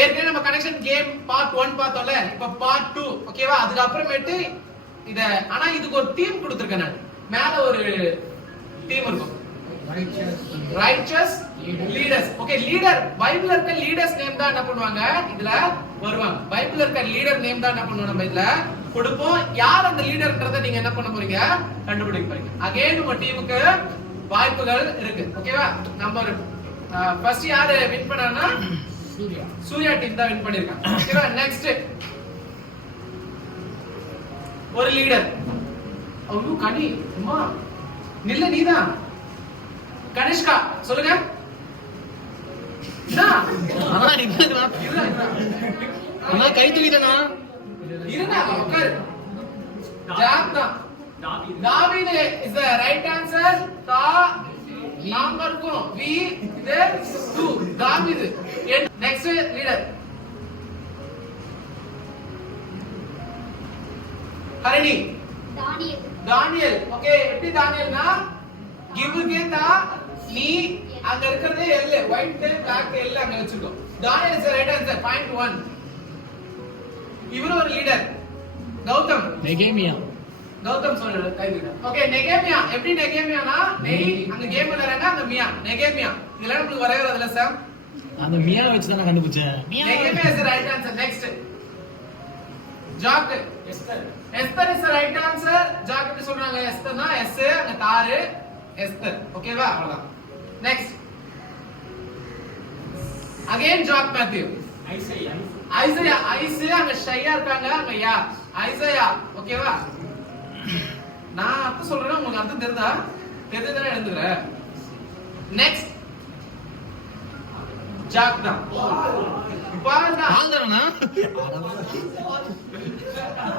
ஏற்கனவே நம்ம connection game part 1 பார்த்தோம்ல, இப்ப பார்ட் 2 ஓகேவா? அதுக்கு அப்புறமேட்டு இத ஆனா இதுக்கு ஒரு தீம் கொடுத்திருக்கேன் நான். மேல ஒரு தீம் இருக்கும், ரைச்சஸ் லீடர்ஸ். ஓகே, லீடர் பைபிள்ல இருக்க லீடர்ஸ் நேம் தான் என்ன பண்ணுவாங்க இதுல வருவாங்க. பைபிள்ல இருக்க லீடர் நேம் தான் என்ன பண்ணுவோம் நம்ம இதுல கொடுப்போம். யார் அந்த லீடர்ன்றதை நீங்க என்ன பண்ண போறீங்க கண்டுபிடிக்க போறீங்க. அகைன் உங்க டீமுக்கு வாய்ப்புகள் இருக்கு ஓகேவா? நம்பர் ஃபர்ஸ்ட் யாரு வின் பண்ணானா சூர்யா டீம் தான் வின் பண்ணிருக்காங்க ஓகேவா? நெக்ஸ்ட் ஒரு லீடர். ஐயோ கனி அம்மா நில்ல, நீதான் கனிஷ்கா சொல்லுங்க. கை தூக்கிட்டா இருங்க உட்காரு. தாவீது is the right answer. தா நாம இருக்கும் வி there 2 தாவீது. Next leader Harini Daniel. Okay, எப்படி தானியல்னா கிவ்வுக்கு தா நீ அங்க இருக்கிறது எல் ஒயிட் பிளாக் எல் அங்க வச்சிருக்கோம். Daniel is right answer. Point 1. இவரு ஒரு லீடர். கௌதம் நெகேமியா. கௌதம் சொல்றாரு கைவிட. ஓகே, நெகேமியா. எப்படி நெகேமியானா நெய் அங்க கேம் விளையாடுறாங்க, அங்க மியா நெகேமியா. இதெல்லாம் நமக்கு வரவே வரல சார். அந்த மியா வச்சு தான் நான் கண்டுபிடிச்சேன். நெகேமியா is right answer. Next jack Esther. Esther is right answer. Jack எப்படி சொல்றாங்க எஸ்தர்னா எஸ் அங்க தாரு எஸ்தர் ஓகேவா? அவ்வளவுதான். Next again jack Matthew. Isaiah. Isaiah அங்க ஷையா இருக்காங்க, அங்க யா ஐசையா ஓகேவா? நான் அப்ப சொல்றேன், உங்களுக்கு அர்த்தம் தெரியுதா? தெரிஞ்சதானே எழுதுறேன். நெக்ஸ்ட் ஜாக் தான். பால் தான்.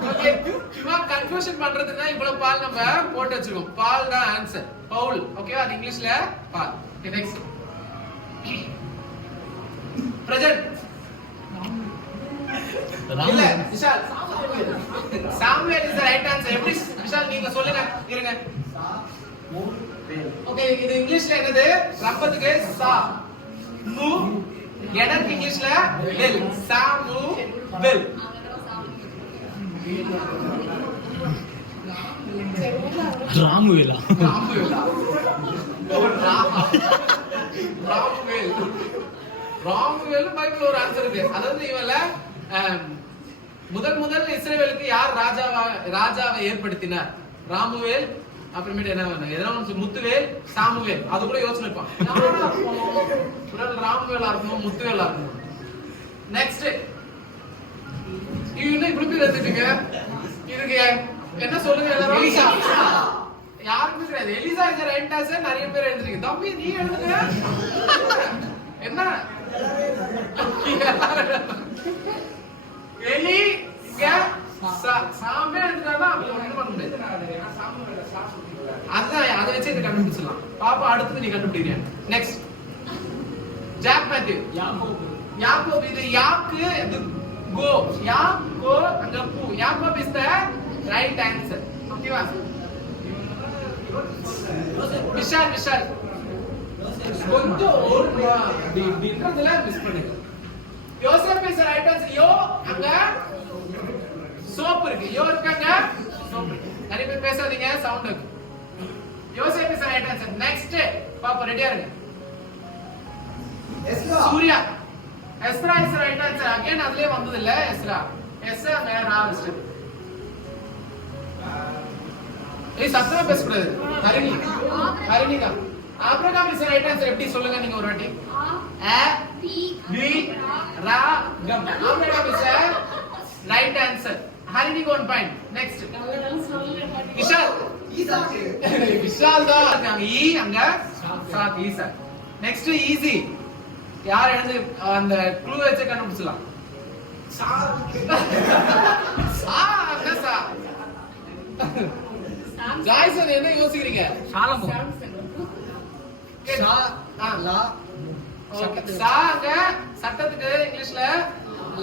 ஓகே, சும்மா கன்ஃபியூஷன் பண்றதுன்னா இவ்வளவு பால் நம்ம போட்டு வச்சிருக்கோம். பால் தான் ஆன்சர். பவுல் ஓகேவா? அது இங்கிலீஷ்ல பால். Okay, next Prajan. இல்ல Vishal. Samuel is the right answer. எப்படி விஷால் நீங்க சொல்லுங்க இருங்க. ஓகே, இது இங்கிலீஷ்ல என்னது? ரப்பத்துக்கு சா மு, எனக்கு இங்கிலீஷ்ல வெல். சாமு வெல். ராமுவேலா. ராமுவேலா. ராமுவேல். ராமுவேல் பைபிள்ல ஒரு ஆன்சர் இருக்கு. அதாவது இவல முதல் இஸ்ரவேலுக்கு யார் ராஜாவை ஏற்படுத்தினார்? ராமுவேல். அப்புறமேட்டு என்ன வேணும்? எதனா முத்துவேல் சாமுவேல். அது கூட யோசனை இருப்பான். ராமுவேலா இருக்கணும் முத்துவேலா இருக்கணும். நெக்ஸ்ட் இன்னும் இப்படி பேர் எடுத்துட்டீங்க. இதுக்கு என்ன சொல்லுங்க எல்லாரும்? யாருக்குமே தெரியாது. Elisha is right answer. நிறைய பேர் எழுதுறீங்க. தம்பி நீ எழுதுங்க. என்ன எலி சாமே எழுதுறானா அப்படி ஒண்ணு பண்ண முடியாது. அதான் அதை வச்சு இதை கண்டுபிடிச்சிடலாம். பாப்பா அடுத்தது நீ கண்டுபிடிக்கிறீங்க. Next Jack Matthew. யாக்கோப். இது யாக்கு இது கோ. யாக்கோ அங்க பூ. Yakob is the right answer ஓகேவா? விஷால் கொஞ்சம் ஒரு டிஃபரன்ஸ்ல மிஸ் பண்ணிங்க. Yosep is right answer. யோ அங்க சோப் இருக்கு. யோ இருக்காங்க சோப் இருக்கு. நிறைய பேர் பேசாதீங்க, சவுண்ட் இருக்கு. யோசேப் இஸ் ரைட் ஆன்சர். நெக்ஸ்ட் பாப்பா ரெடியா இருங்க. Ezra. Surya. Ezra is right answer. Again அதுலயே வந்தது இல்ல எஸ்ரா. எஸ் அங்க ராவஸ்ட். ஏய் சத்தமா பேச கூடாது. ஹரிணி தான். Abraham is right answer. எப்படி சொல்லுங்க நீங்க ஒரு வாட்டி? a b ra gam. Abraham is right answer. Harini 1 point. Next Vishal. Vishal தான் அங்க ஈ அங்க சாத் ஈசா. Next easy. யார் எழுந்து அந்த க்ளூ வச்சு கண்டுபிடிச்சலாம். சா சா அங்க சா. ஜாய்சன் என்ன யோசிக்கிறீங்க? சாலமோ. சட்டத்துக்கு இங்கிலீஷ்ல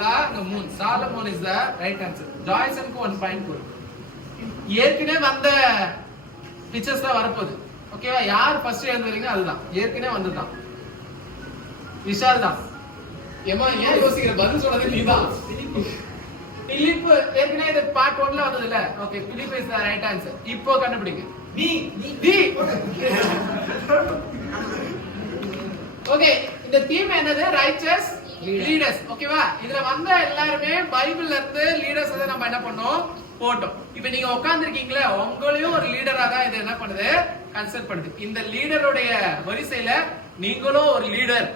law moon. Salamon is the right answer. ஜாய்சனுக்கு 1 பாயிண்ட் போடு. ஏற்கனவே வந்த பிக்சர்ஸ் தான் வரப்போகுது ஓகேவா? யார் ஃபர்ஸ்ட் எழுதுறீங்க அதுதான் ஏற்கனவே வந்ததுதான். விஷால் தான். ஏமா ஏன் யோசிக்கிற பதில் சொல்றது நீதான் பிலிப் ஏற்கனவே இது பார்ட் 1ல வந்ததுல okay Philip is the right answer இப்போ கண்டுபிடிங்க டி ஓகே இந்த தீம் என்னது ரைச்சஸ் லீடர்ஸ் ஓகேவா இதுல வந்த எல்லாரும் பைபிள்ல இருந்து லீடர்ஸ் நம்ம என்ன பண்ணோம் போட்டோம் இப்போ நீங்க உட்கார்ந்திருக்கீங்களே உங்களையும் ஒரு லீடரா தான் இது என்ன பண்ணுது கன்சிடர் பண்ணுது இந்த லீடருடைய வரிசையில நீங்களும் ஒரு லீடர்